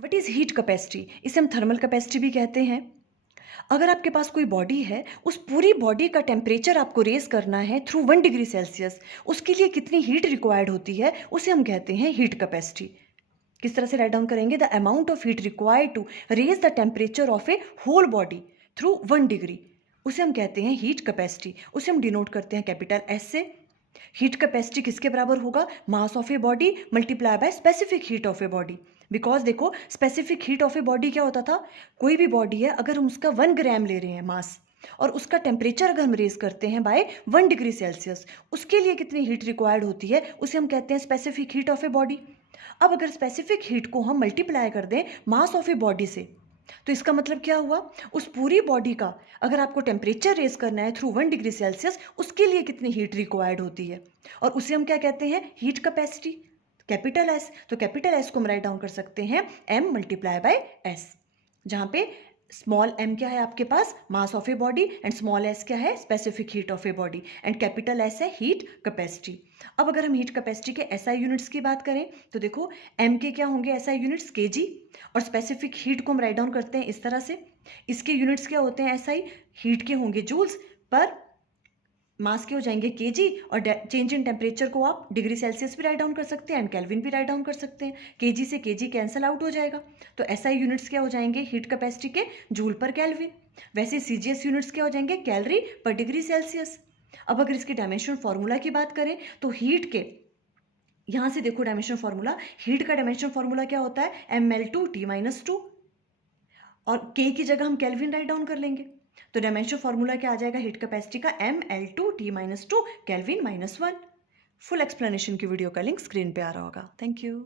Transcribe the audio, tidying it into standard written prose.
What is heat capacity? इसे हम thermal capacity भी कहते हैं। अगर आपके पास कोई बॉडी है, उस पूरी बॉडी का टेम्परेचर आपको रेज़ करना है थ्रू 1 डिग्री सेल्सियस, उसके लिए कितनी हीट रिक्वायर्ड होती है, उसे हम कहते हैं हीट कैपेसिटी। किस तरह से राइट डाउन करेंगे? The amount of heat required to raise the temperature of a whole body through 1 degree, उसे हम कहते हैं हीट कैपेसिटी। उसे हम डिनोट करते हैं कैपिटल एस से। हीट कैपेसिटी किसके बराबर होगा? Mass of a body multiply by specific heat of a body. Because देखो, specific heat of a body क्या होता था? कोई भी बॉडी है, अगर हम उसका 1 ग्राम ले रहे हैं मास, और उसका टेम्परेचर अगर हम रेज करते हैं बाय 1 डिग्री सेल्सियस, उसके लिए कितनी हीट रिक्वायर्ड होती है, उसे हम कहते हैं specific heat of a body. अब अगर स्पेसिफिक हीट को हम मल्टीप्लाई कर दें मास ऑफ ए बॉडी से, तो इसका मतलब क्या हुआ? उस पूरी बॉडी का अगर आपको टेम्परेचर रेज करना है थ्रू 1 डिग्री सेल्सियस, उसके लिए कितनी हीट रिक्वायर्ड होती है, और उसे हम क्या कहते हैं? Heat capacity, capital S. तो कैपिटल एस को हम राइट डाउन कर सकते हैं एम मल्टीप्लाई बाय एस, जहाँ पे स्मॉल एम क्या है आपके पास? Mass of a body, and small S क्या है? Specific heat of a body, and capital S है हीट कैपेसिटी। अब अगर हम हीट कैपेसिटी के एसआई यूनिट्स की बात करें, तो देखो एम के क्या होंगे एसआई यूनिट्स? केजी। और स्पेसिफिक हीट को हम राइट डाउन करते हैं इस तरह से, इसके यूनिट्स क्या होते हैं एसआई? हीट के होंगे जूल्स, पर मास के हो जाएंगे केजी, और चेंज इन टेम्परेचर को आप डिग्री सेल्सियस भी राइट डाउन कर सकते हैं एंड केल्विन भी राइट डाउन कर सकते हैं। केजी से केजी कैंसिल आउट हो जाएगा, तो एसआई यूनिट्स क्या हो जाएंगे हीट कैपेसिटी के? जूल पर केल्विन। वैसे सीजीएस यूनिट्स क्या हो जाएंगे? कैलोरी पर डिग्री सेल्सियस। अब अगर इसकी डायमेंशन फॉर्मूला की बात करें, तो हीट के यहाँ से देखो डायमेंशन फॉर्मूला, हीट का डायमेंशन फॉर्मूला क्या होता है? ml2T-2, और के की जगह हम केल्विन राइट डाउन कर लेंगे। तो डायमेंशन फॉर्मूला क्या आ जाएगा हीट कैपेसिटी का? ml2T-2 kelvin -1। फुल एक्सप्लेनेशन की वीडियो का लिंक स्क्रीन पे आ रहा होगा। Thank you.